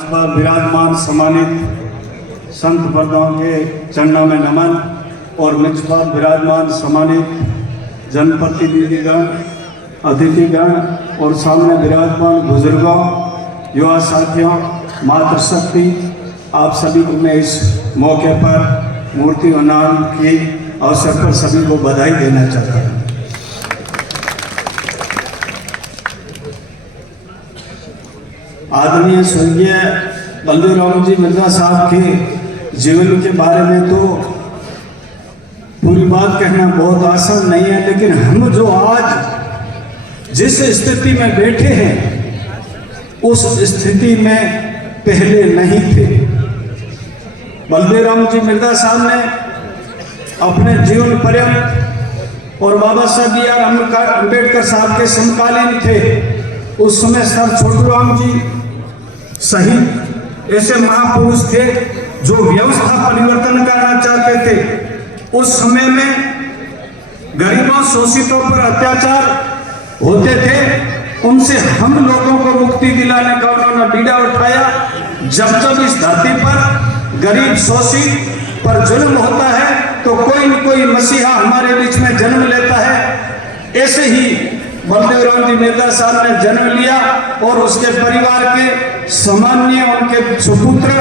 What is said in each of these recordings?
पर विराजमान सम्मानित संत वर्गों के चरणों में नमन और मंच पर विराजमान सम्मानित जनप्रतिनिधिगण, अतिथिगण और सामने विराजमान बुजुर्गों, युवा साथियों, मातृशक्ति, आप सभी को मैं इस मौके पर मूर्ति उन्नयन के अवसर पर सभी को बधाई देना चाहता हूँ। आदरणीय स्वर्गीय बलदेवराम जी मिर्जा साहब के जीवन के बारे में तो पूरी बात कहना बहुत आसान नहीं है, लेकिन हम जो आज जिस स्थिति में बैठे हैं उस स्थिति में पहले नहीं थे। बलदेवराम जी मिर्जा साहब ने अपने जीवन पर्यंत और बाबा साहब बी आर अम्बेडकर साहब के समकालीन थे। उस समय सर छोटूराम जी सहित ऐसे महापुरुष थे जो व्यवस्था परिवर्तन करना चाहते थे। उस समय में गरीबों शोषितों पर अत्याचार होते थे, उनसे हम लोगों को मुक्ति दिलाने का उन्होंने बीड़ा उठाया। जब जब इस धरती पर गरीब शोषित पर जुल्म होता है तो कोई न कोई मसीहा हमारे बीच में जन्म लेता है। ऐसे ही बलदेवराम जी मिर्जा साहब ने जन्म लिया और उसके परिवार के सामान्य उनके सुपुत्र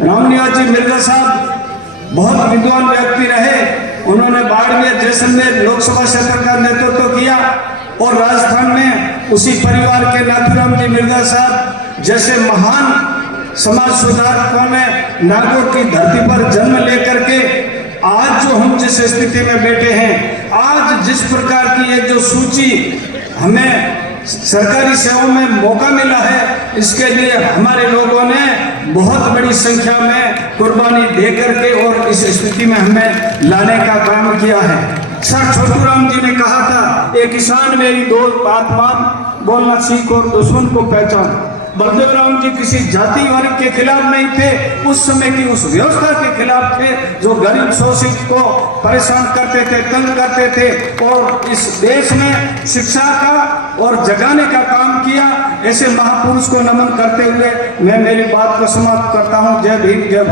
रामनिवास जी मिर्जा साहब बहुत विद्वान व्यक्ति रहे। उन्होंने बाड़मेर जैसलमेर लोकसभा क्षेत्र का नेतृत्व किया और राजस्थान में उसी परिवार के नाथूराम जी मिर्जा साहब जैसे महान समाज सुधारकों ने नागौर की धरती पर जन्म लेकर के आज जो हम जिस स्थिति में बैठे हैं, आज जिस प्रकार की एक जो सूची हमें सरकारी सेवाओं में मौका मिला है, इसके लिए हमारे लोगों ने बहुत बड़ी संख्या में कुर्बानी दे करके और इस स्थिति में हमें लाने का काम किया है। सर छोटूराम जी ने कहा था, एक किसान मेरी दो बात मान, बोलना सीख और दुश्मन को पहचान। बलदेवराम जी किसी जाति वर्ग के खिलाफ नहीं थे, उस समय की उस व्यवस्था के खिलाफ थे जो गरीब शोषित को परेशान करते थे, तंग करते थे और इस देश में शिक्षा का और जगाने का काम किया। ऐसे महापुरुष को नमन करते हुए मैं मेरी बात को समाप्त करता हूँ। जय भीम, जय भारत।